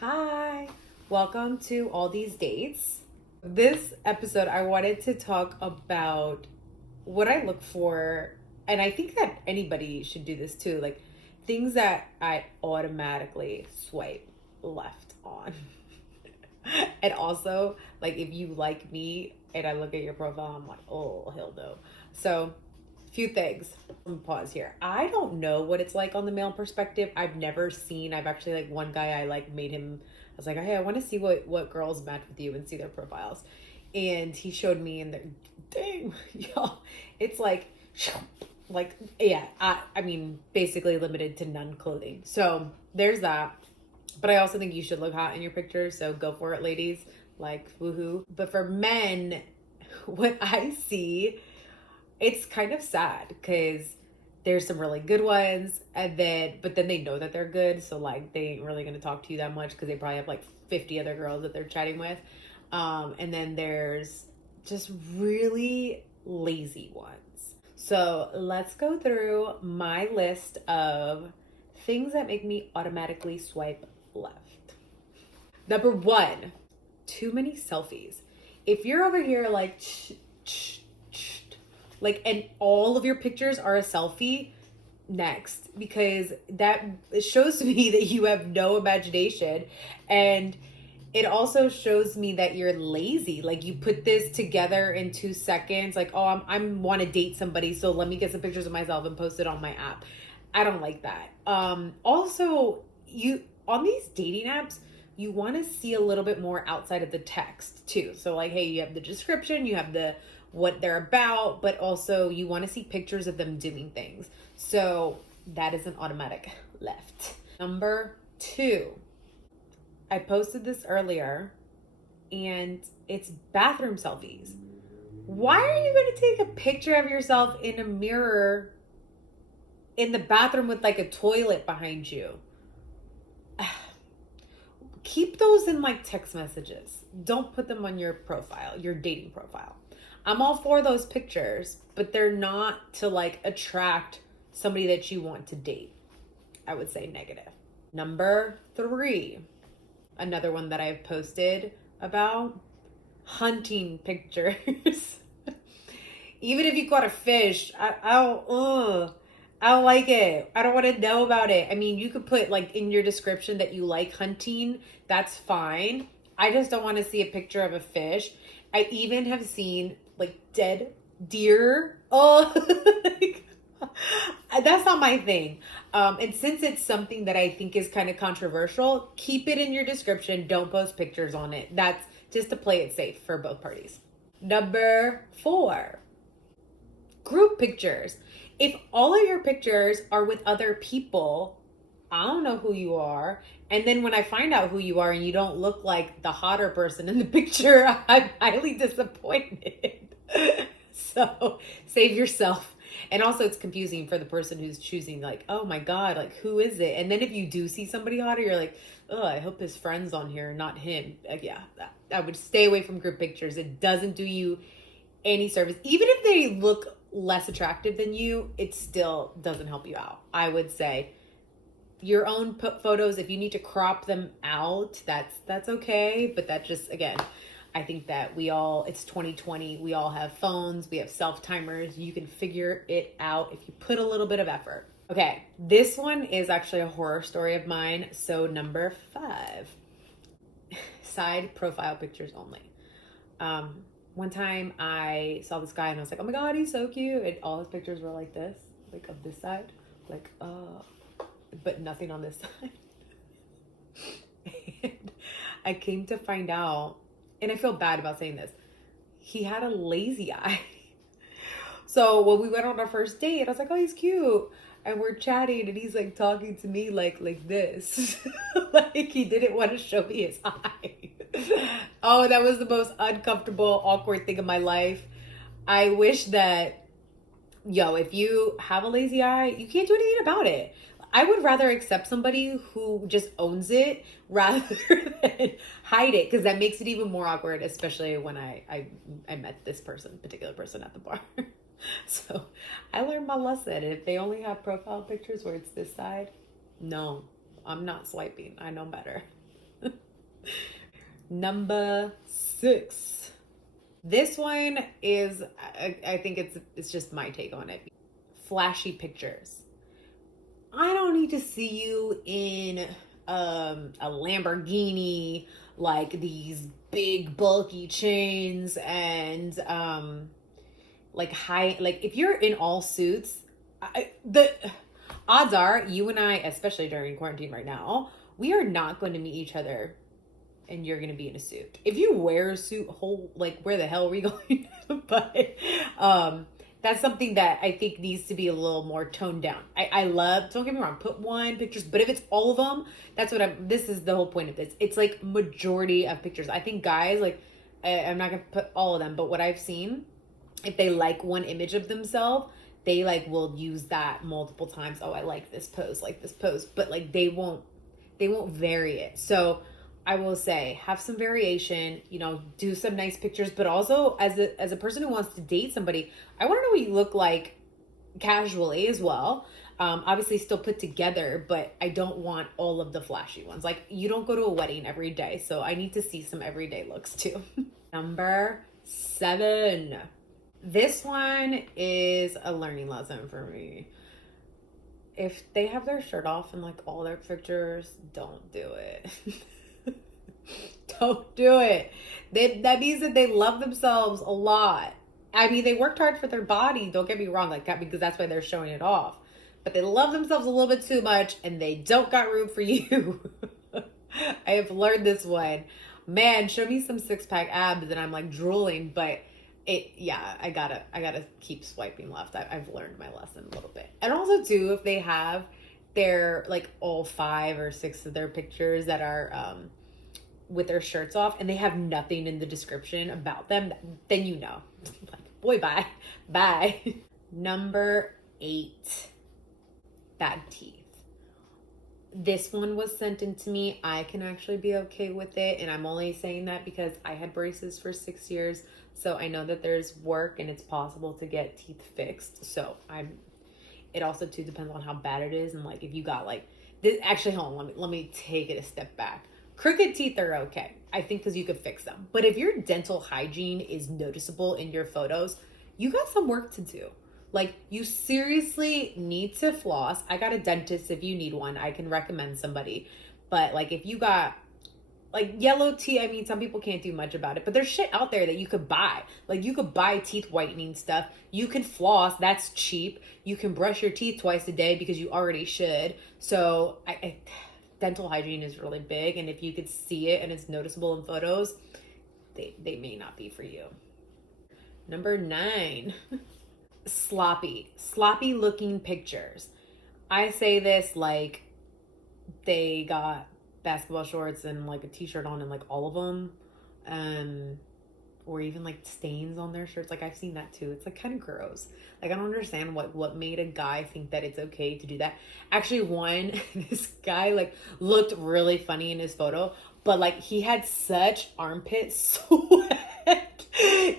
Hi, welcome to All These Dates. This episode, I wanted to talk about what I look for, and I think that anybody should do this too, like things that I automatically swipe left on. And also, like if you like me and I look at your profile, I'm like, oh, hell no. So, few things. Pause here. I don't know what it's like on the male perspective. I've actually like one guy I like made him. I was like, hey, I want to see what girls match with you and see their profiles, and he showed me, and dang, y'all, it's like yeah. I mean, basically limited to none clothing. So there's that. But I also think you should look hot in your pictures, so go for it, ladies. Like, woohoo. But for men, what I see, it's kind of sad because there's some really good ones, but then they know that they're good, so like they ain't really gonna talk to you that much because they probably have like 50 other girls that they're chatting with. And then there's just really lazy ones. So let's go through my list of things that make me automatically swipe left. Number one, too many selfies. If you're over here like, and all of your pictures are a selfie, next, because that shows me that you have no imagination, and it also shows me that you're lazy. Like you put this together in 2 seconds, like, oh, I'm want to date somebody, so let me get some pictures of myself and post it on my app. I don't like that. Also, you on these dating apps, you want to see a little bit more outside of the text too. So like, hey, you have the description, you have the what they're about, but also you want to see pictures of them doing things. So that is an automatic left. Number two, I posted this earlier, and it's bathroom selfies. Why are you going to take a picture of yourself in a mirror in the bathroom with like a toilet behind you? Keep those in like text messages. Don't put them on your profile, your dating profile. I'm all for those pictures, but they're not to like attract somebody that you want to date. I would say negative. Number three, another one that I've posted about, hunting pictures. Even if you caught a fish, I don't like it. I don't want to know about it. I mean, you could put like in your description that you like hunting. That's fine. I just don't want to see a picture of a fish. I even have seen like dead deer. Oh, that's not my thing. And since it's something that I think is kind of controversial, keep it in your description. Don't post pictures on it. That's just to play it safe for both parties. Number four, group pictures. If all of your pictures are with other people, I don't know who you are. And then when I find out who you are and you don't look like the hotter person in the picture, I'm highly disappointed. So save yourself. And also, it's confusing for the person who's choosing, like, oh my God, like, who is it? And then if you do see somebody hotter, you're like, oh, I hope his friend's on here, not him. Yeah, I would stay away from group pictures. It doesn't do you any service. Even if they look less attractive than you, it still doesn't help you out. I would say your own photos, if you need to crop them out, that's okay. But that just, again, I think that it's 2020. We all have phones. We have self-timers. You can figure it out if you put a little bit of effort. Okay, this one is actually a horror story of mine. So number five, side profile pictures only. One time I saw this guy and I was like, oh my God, he's so cute. And all his pictures were like this, like of this side, like, but nothing on this side. And I came to find out, and I feel bad about saying this, he had a lazy eye. So when we went on our first date, I was like, oh, he's cute. And we're chatting and he's like talking to me like this. Like he didn't want to show me his eye. Oh, that was the most uncomfortable, awkward thing in my life. I wish that, if you have a lazy eye, you can't do anything about it. I would rather accept somebody who just owns it rather than hide it, because that makes it even more awkward, especially when I met this particular person at the bar. So I learned my lesson. If they only have profile pictures where it's this side, no, I'm not swiping. I know better. Number 6. This one is, I think it's just my take on it. Flashy pictures. I don't need to see you in a Lamborghini, like these big bulky chains and like high, like if you're in all suits, the odds are you and I, especially during quarantine right now, we are not going to meet each other and you're going to be in a suit. If you wear a suit, like where the hell are we going? But that's something that I think needs to be a little more toned down. I love, don't get me wrong, put one pictures, but if it's all of them, that's what this is the whole point of this. It's like majority of pictures. I think guys, like, I'm not going to put all of them, but what I've seen, if they like one image of themselves, they like will use that multiple times. Oh, I like this pose, but like they won't vary it. So I will say, have some variation, do some nice pictures, but also as a person who wants to date somebody, I want to know what you look like casually as well. Obviously still put together, but I don't want all of the flashy ones. Like, you don't go to a wedding every day, so I need to see some everyday looks too. Number 7. This one is a learning lesson for me. If they have their shirt off in like all their pictures, don't do it. Don't do it. That means that they love themselves a lot. I mean, they worked hard for their body, don't get me wrong, like that, because that's why they're showing it off. But they love themselves a little bit too much and they don't got room for you. I have learned this one. Man, show me some 6-pack abs and I'm like drooling, but I gotta keep swiping left. I've learned my lesson a little bit. And also too, if they have their like all 5 or 6 of their pictures that are with their shirts off and they have nothing in the description about them, then like, boy, bye. Number 8, bad teeth. This one was sent in to me. I can actually be okay with it, and I'm only saying that because I had braces for 6 years, so I know that there's work and it's possible to get teeth fixed. So it also too depends on how bad it is, and like if you got like this. Actually, hold on, let me take it a step back. Crooked teeth are okay, I think, because you could fix them. But if your dental hygiene is noticeable in your photos, you got some work to do. Like, you seriously need to floss. I got a dentist. If you need one, I can recommend somebody. But like, if you got like yellow teeth, I mean, some people can't do much about it, but there's shit out there that you could buy. Like, you could buy teeth whitening stuff. You can floss. That's cheap. You can brush your teeth twice a day because you already should. So dental hygiene is really big. And if you could see it and it's noticeable in photos, they may not be for you. Number 9. Sloppy looking pictures. I say this like they got basketball shorts and like a t-shirt on and like all of them, or even like stains on their shirts. Like, I've seen that too. It's like kind of gross. Like, I don't understand what made a guy think that it's okay to do that. Actually, this guy like looked really funny in his photo, but like he had such armpit sweat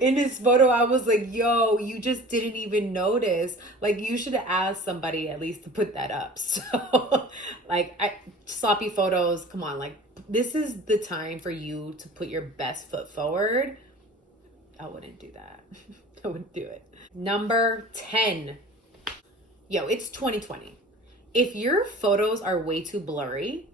in his photo. I was like, yo, you just didn't even notice. Like, you should have asked somebody at least to put that up. So like, sloppy photos, come on, like, this is the time for you to put your best foot forward. I wouldn't do that. I wouldn't do it. Number 10. Yo, it's 2020. If your photos are way too blurry,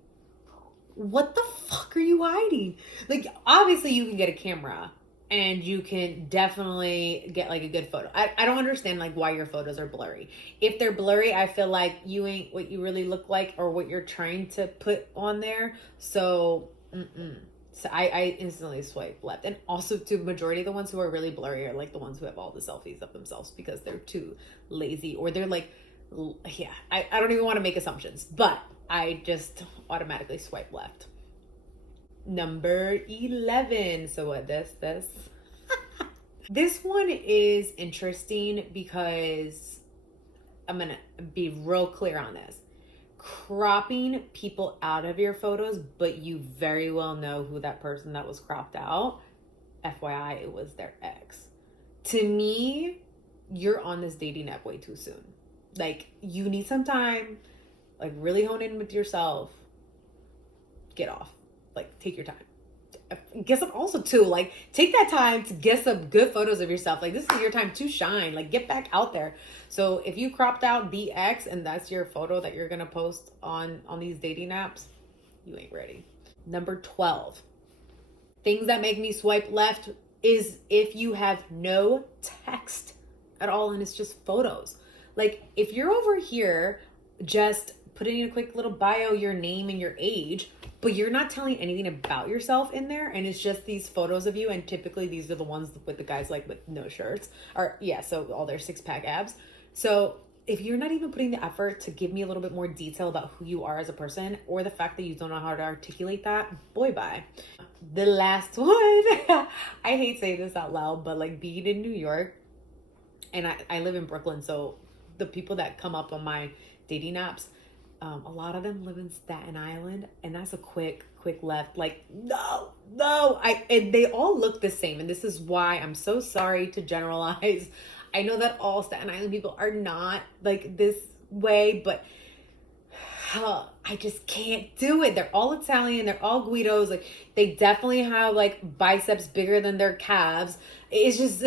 what the fuck are you hiding? Like, obviously you can get a camera and you can definitely get like a good photo. I don't understand like why your photos are blurry. If they're blurry, I feel like you ain't what you really look like or what you're trying to put on there. So, So I instantly swipe left. And also, too, majority of the ones who are really blurry are like the ones who have all the selfies of themselves because they're too lazy, or they're like, yeah, I don't even want to make assumptions, but I just automatically swipe left. Number 11. So what, this? This one is interesting because I'm going to be real clear on this. Cropping people out of your photos, but you very well know who that person that was cropped out. FYI, it was their ex. To me, you're on this dating app way too soon. Like, you need some time, like really hone in with yourself. Get off. Like, take your time. get some also too. Like, take that time to get some good photos of yourself. Like, this is your time to shine. Like, get back out there. So if you cropped out the X and that's your photo that you're gonna post on these dating apps, you ain't ready. Number 12. Things that make me swipe left is if you have no text at all and it's just photos. Like, if you're over here just putting in a quick little bio, your name and your age, but you're not telling anything about yourself in there, and it's just these photos of you, and typically these are the ones with the guys like with no shirts, or yeah, so all their six-pack abs. So if you're not even putting the effort to give me a little bit more detail about who you are as a person, or the fact that you don't know how to articulate that, boy, bye. The last one, I hate saying this out loud, but like being in New York, and I live in Brooklyn, so the people that come up on my dating apps, a lot of them live in Staten Island, and that's a quick left. Like, no, and they all look the same, and this is why I'm so sorry to generalize. I know that all Staten Island people are not like this way, but I just can't do it. They're all Italian. They're all Guidos. Like, they definitely have like biceps bigger than their calves. It's just,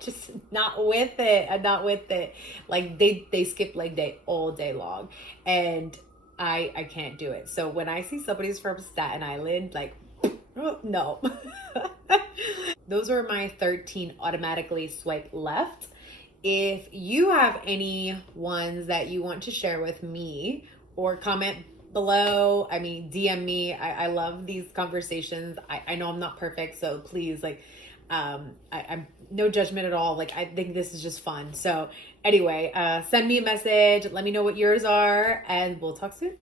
just not with it. I'm not with it. Like, they skip leg day all day long, and I can't do it. So when I see somebody's from Staten Island, like, no. Those are my 13 automatically swipe left. If you have any ones that you want to share with me, or comment below, I mean, DM me. I love these conversations. I know I'm not perfect, so please, like, I'm no judgment at all. Like, I think this is just fun. So anyway, send me a message. Let me know what yours are, and we'll talk soon.